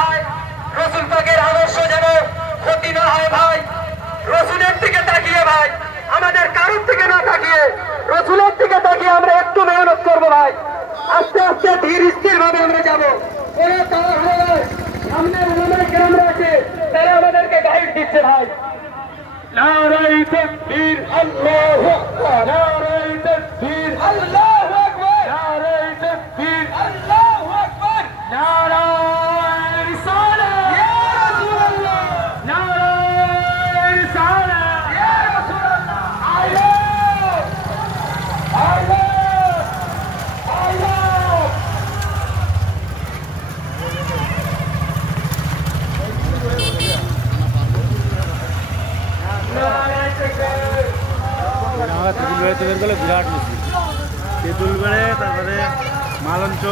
হয়, রসুল পাকের আদর্শ যেন ক্ষতি না হয় ভাই। রসুলের দিকে তাকিয়ে ভাই, আমাদের কারোর দিকে না তাকিয়ে রসুলের দিকে তাকিয়ে আমরা একটু মেহনত করবো ভাই। আস্তে আস্তে ধীর স্থির ভাবে আমরা যাবো। সামনে উলামায়ে কেরাম আছে, তারা আমাদেরকে গাইড দিচ্ছে ভাই। নারায়ে তাকবীর, আল্লাহু আকবার, নারায়ে তাকবীর, আল্লাহু আকবার, নারায়ে তাকবীর, আল্লাহু আকবার, নারায়ে রিসালাত, ইয়া রাসূলুল্লাহ, নারায়ে রিসালাত, ইয়া রাসূলুল্লাহ, আল্লাহ আল্লাহ আল্লাহ। তেঁতুল বেড়ে তৈরি করলে বিরাট মিছিল, তেঁতুল বেড়ে তারপরে মালঞ্চ